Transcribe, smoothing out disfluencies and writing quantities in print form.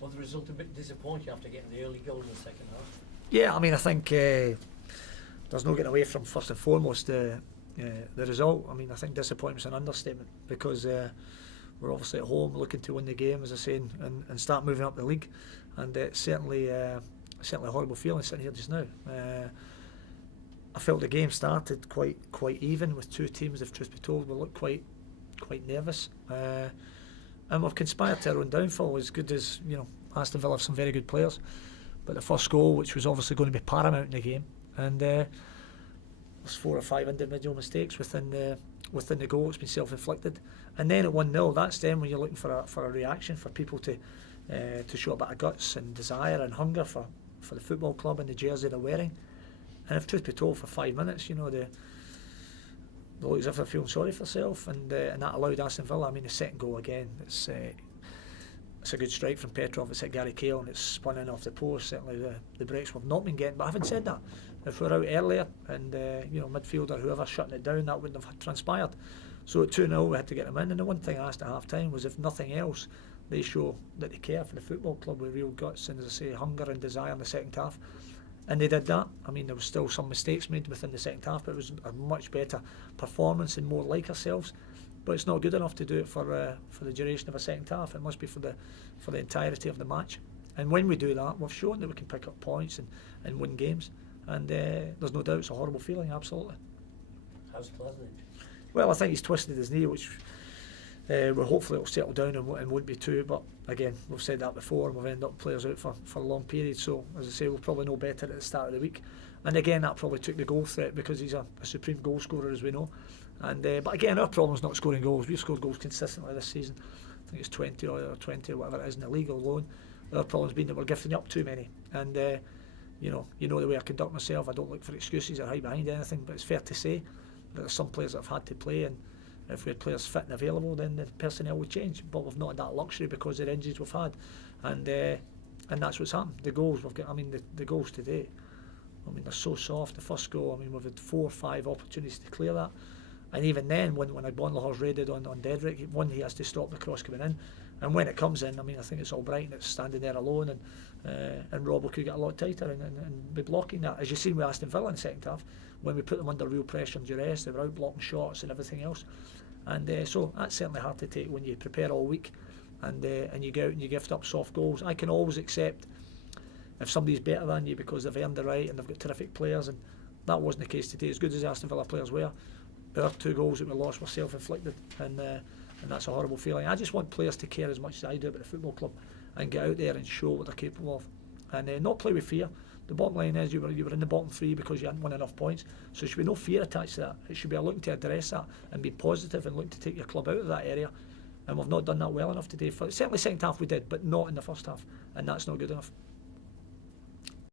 Was the result a bit disappointing after getting the early goal in the second half? Yeah, I mean, I think there's no getting away from, first and foremost, the result. I mean, I think disappointment's an understatement, because we're obviously at home looking to win the game, as I say, and start moving up the league. And it's certainly a horrible feeling sitting here just now. I felt the game started quite even with two teams, if truth be told. We looked quite nervous. And we've conspired to our own downfall. As good as, Aston Villa have some very good players, but the first goal, which was obviously going to be paramount in the game, and there's 4 or 5 individual mistakes within the goal. It's been self-inflicted. And then at 1-0, that's then when you're looking for a reaction, for people to show a bit of guts and desire and hunger for the football club and the jersey they're wearing. And if truth be told, for 5 minutes, they look as if they're feeling sorry for themselves, and that allowed Aston Villa. I mean, the second goal again, it's a good strike from Petrov. It's hit Gary Cahill and it's spun in off the post. Certainly the breaks we've not been getting. But having said that, if we're out earlier and midfield or whoever shutting it down, that wouldn't have transpired. So at 2-0 we had to get them in. And the one thing I asked at half time was, if nothing else, they show that they care for the football club with real guts and, as I say, hunger and desire in the second half. And they did that. I mean, there was still some mistakes made within the second half, but it was a much better performance and more like ourselves. But it's not good enough to do it for the duration of a second half. It must be for the entirety of the match. And when we do that, we've shown that we can pick up points and win games. And there's no doubt it's a horrible feeling, absolutely. How's Klasnic? Well, I think he's twisted his knee, which well, hopefully it'll settle down and won't be too. But again, we've said that before, and we've ended up players out for a long period. So, as I say, we'll probably know better at the start of the week. And again, that probably took the goal threat, because he's a supreme goal scorer, as we know. And but again, our problem's not scoring goals. We've scored goals consistently this season. I think it's 20 or whatever it is in the league alone. Our problem's been that we're gifting up too many. And you know the way I conduct myself. I don't look for excuses or hide behind anything. But it's fair to say that there's some players that have had to play, and if we had players fit and available, then the personnel would change. But we've not had that luxury because of the injuries we've had, and that's what's happened. The goals we've got. I mean, the goals today, I mean, they're so soft. The first goal, I mean, we've had 4 or 5 opportunities to clear that. And even then, when Agbonlaho's raided on Dedrick, one, he has to stop the cross coming in. And when it comes in, I mean, I think it's Albrighton that's standing there alone, and Robo could get a lot tighter and be blocking that. As you've seen with Aston Villa in the second half, when we put them under real pressure and duress, they were out blocking shots and everything else. And so that's certainly hard to take when you prepare all week and you go out and you gift up soft goals. I can always accept if somebody's better than you because they've earned the right and they've got terrific players, and that wasn't the case today. As good as the Aston Villa players were, our 2 goals that we lost were self-inflicted, and that's a horrible feeling. I just want players to care as much as I do about the football club and get out there and show what they're capable of, and not play with fear. The bottom line is you were in the bottom 3 because you hadn't won enough points, so there should be no fear attached to that. It should be a looking to address that and be positive and look to take your club out of that area, and we've not done that well enough today. Certainly second half we did, but not in the first half, and that's not good enough.